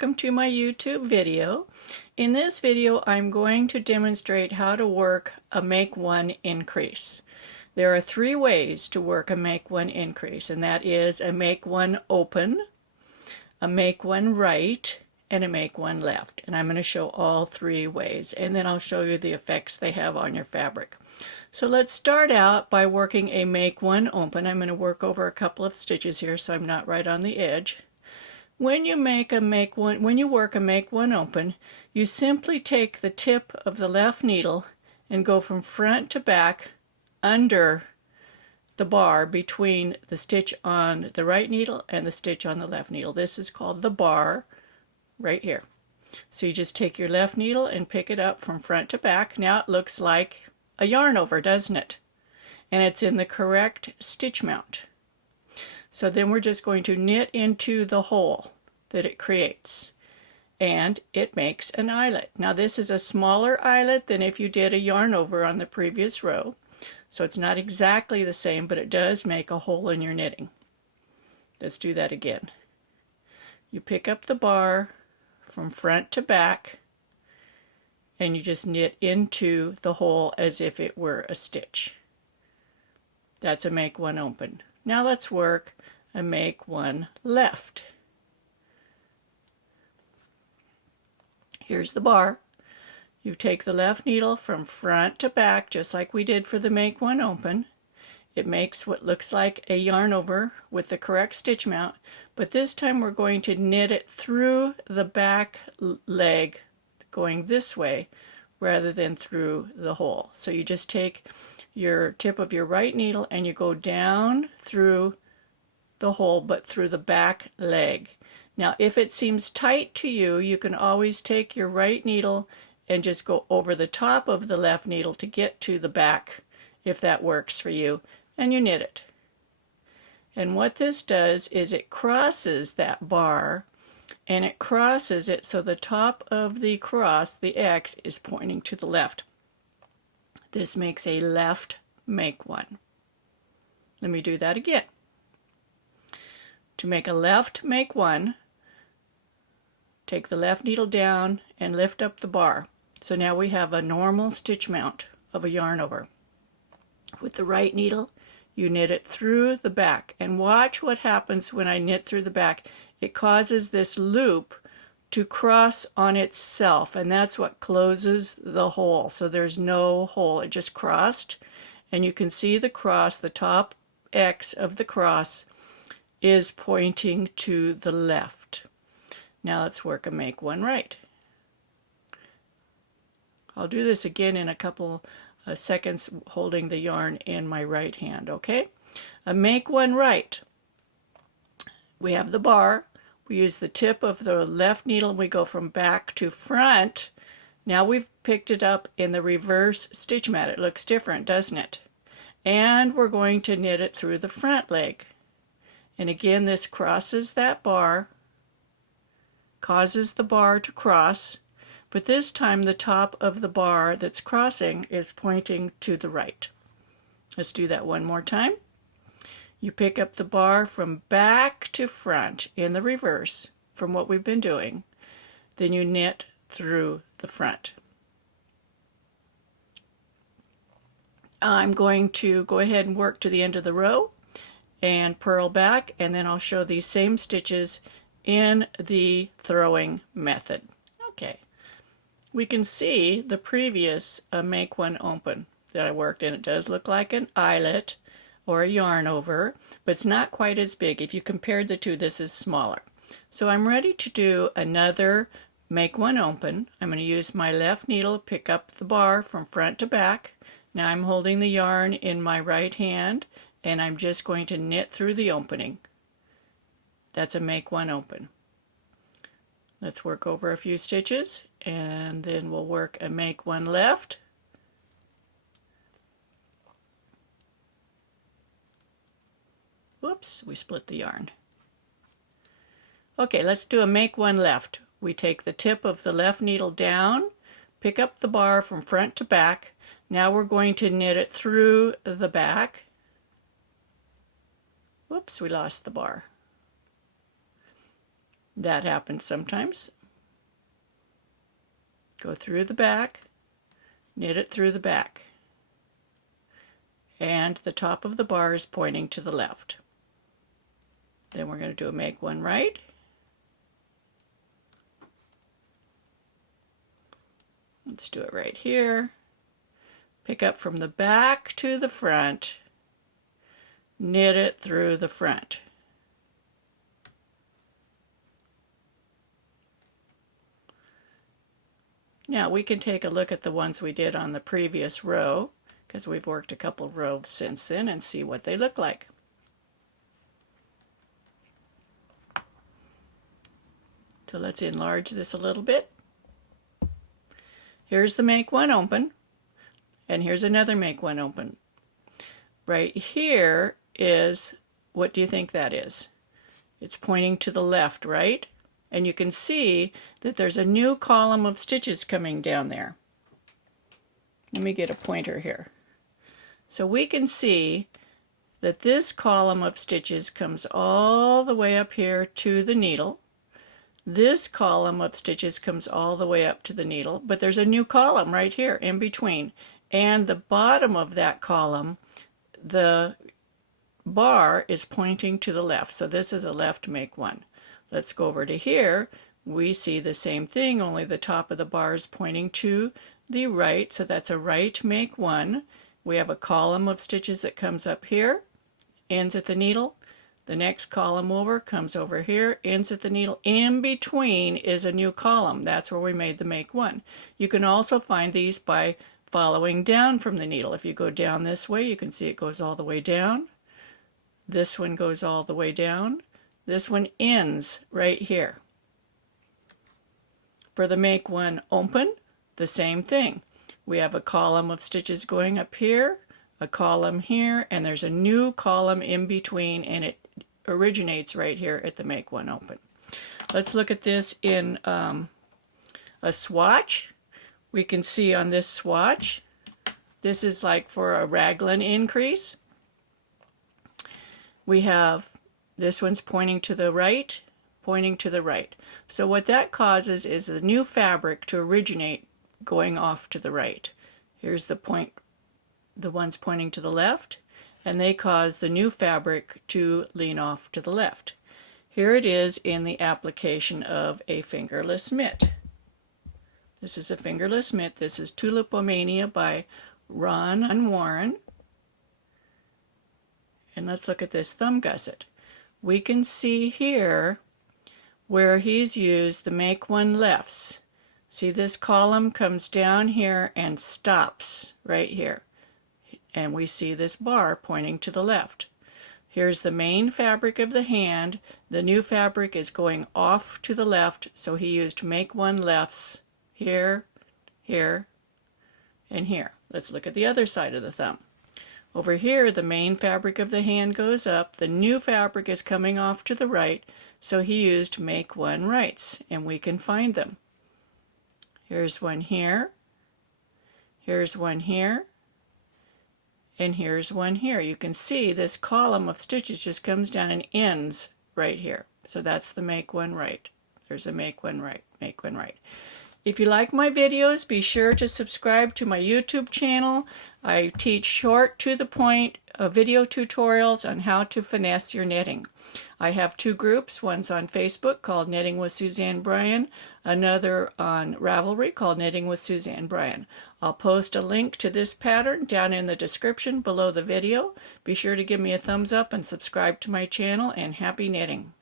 welcome to my YouTube video. In this video I'm going to demonstrate how to work a make one increase. There are three ways to work a make one increase, and that is a make one open, a make one right, and a make one left. And I'm going to show all three ways, and then I'll show you the effects they have on your fabric. So let's start out by working a make one open. I'm going to work over a couple of stitches here so I'm not right on the edge. When you work a make one open, you simply take the tip of the left needle and go from front to back under the bar between the stitch on the right needle and the stitch on the left needle. This is called the bar right here. So you just take your left needle and pick it up from front to back. Now it looks like a yarn over, doesn't it? And it's in the correct stitch mount. So then we're just going to knit into the hole that it creates, and it makes an eyelet. Now this is a smaller eyelet than if you did a yarn over on the previous row, so it's not exactly the same, but it does make a hole in your knitting. Let's do that again. You pick up the bar from front to back, and you just knit into the hole as if it were a stitch. That's a make one open. Now let's work a make one left. Here's the bar. You take the left needle from front to back just like we did for the make one open. It makes what looks like a yarn over with the correct stitch mount, but this time we're going to knit it through the back leg going this way rather than through the hole. So you just take your tip of your right needle and you go down through the hole but through the back leg. Now if it seems tight to you, you can always take your right needle and just go over the top of the left needle to get to the back if that works for you, and you knit it. And what this does is it crosses that bar, and it crosses it so the top of the cross, the X, is pointing to the left. This makes a left make one. Let me do that again. To make a left make one, take the left needle down and lift up the bar. So now we have a normal stitch mount of a yarn over. With the right needle, you knit it through the back, and watch what happens when I knit through the back. It causes this loop to cross on itself, and that's what closes the hole. So there's no hole, it just crossed, and you can see the cross, the top X of the cross is pointing to the left. Now let's work a make one right. I'll do this again in a couple seconds holding the yarn in my right hand, okay? A make one right. We have the bar. We use the tip of the left needle and we go from back to front. Now we've picked it up in the reverse stitch mat. It looks different, doesn't it? And we're going to knit it through the front leg. And again, this crosses that bar, causes the bar to cross, but this time the top of the bar that's crossing is pointing to the right. Let's do that one more time. You pick up the bar from back to front in the reverse from what we've been doing. Then you knit through the front. I'm going to go ahead and work to the end of the row and purl back, and then I'll show these same stitches in the throwing method. Okay, we can see the previous make one open that I worked in. It does look like an eyelet or a yarn over, but it's not quite as big. If you compared the two, this is smaller. So I'm ready to do another make one open. I'm going to use my left needle, pick up the bar from front to back. Now I'm holding the yarn in my right hand, and I'm just going to knit through the opening. That's a make one open. Let's work over a few stitches, and then we'll work a make one left. Whoops, we split the yarn. Okay, let's do a make one left. We take the tip of the left needle down, pick up the bar from front to back. Now we're going to knit it through the back. Whoops, we lost the bar. That happens sometimes. Go through the back, knit it through the back. And the top of the bar is pointing to the left. Then we're going to do a make one right. Let's do it right here. Pick up from the back to the front, knit it through the front. Now we can take a look at the ones we did on the previous row, because we've worked a couple of rows since then, and see what they look like. So let's enlarge this a little bit. Here's the make one open, and here's another make one open. Right here is, what do you think that is? It's pointing to the left, right? And you can see that there's a new column of stitches coming down there. Let me get a pointer here. So we can see that this column of stitches comes all the way up here to the needle. This column of stitches comes all the way up to the needle, but there's a new column right here in between. And the bottom of that column, the bar is pointing to the left. So this is a left make one. Let's go over to here. We see the same thing, only the top of the bar is pointing to the right. So that's a right make one. We have a column of stitches that comes up here, ends at the needle. The next column over comes over here, ends at the needle. In between is a new column. That's where we made the make one. You can also find these by following down from the needle. If you go down this way, you can see it goes all the way down. This one goes all the way down. This one ends right here. For the make one open, the same thing. We have a column of stitches going up here, a column here, and there's a new column in between, and it originates right here at the make one open. Let's look at this in a swatch. We can see on this swatch, this is like for a raglan increase. We have this one's pointing to the right, pointing to the right. So what that causes is the new fabric to originate going off to the right. Here's the point, the ones pointing to the left, and they cause the new fabric to lean off to the left. Here it is in the application of a fingerless mitt. This is a fingerless mitt. This is Tulipomania by Ron and Warren. And let's look at this thumb gusset. We can see here where he's used the make one lefts. See, this column comes down here and stops right here. And we see this bar pointing to the left. Here's the main fabric of the hand. The new fabric is going off to the left, so he used make one lefts here, here, and here. Let's look at the other side of the thumb. Over here, the main fabric of the hand goes up. The new fabric is coming off to the right, so he used make one rights, and we can find them. Here's one here, here's one here, and here's one here. You can see this column of stitches just comes down and ends right here. So that's the make one right. There's a make one right, make one right. If you like my videos, be sure to subscribe to my YouTube channel. I teach short, to the point video tutorials on how to finesse your knitting. I have two groups. One's on Facebook called Knitting with Suzanne Bryan, another on Ravelry called Knitting with Suzanne Bryan. I'll post a link to this pattern down in the description below the video. Be sure to give me a thumbs up and subscribe to my channel, and happy knitting.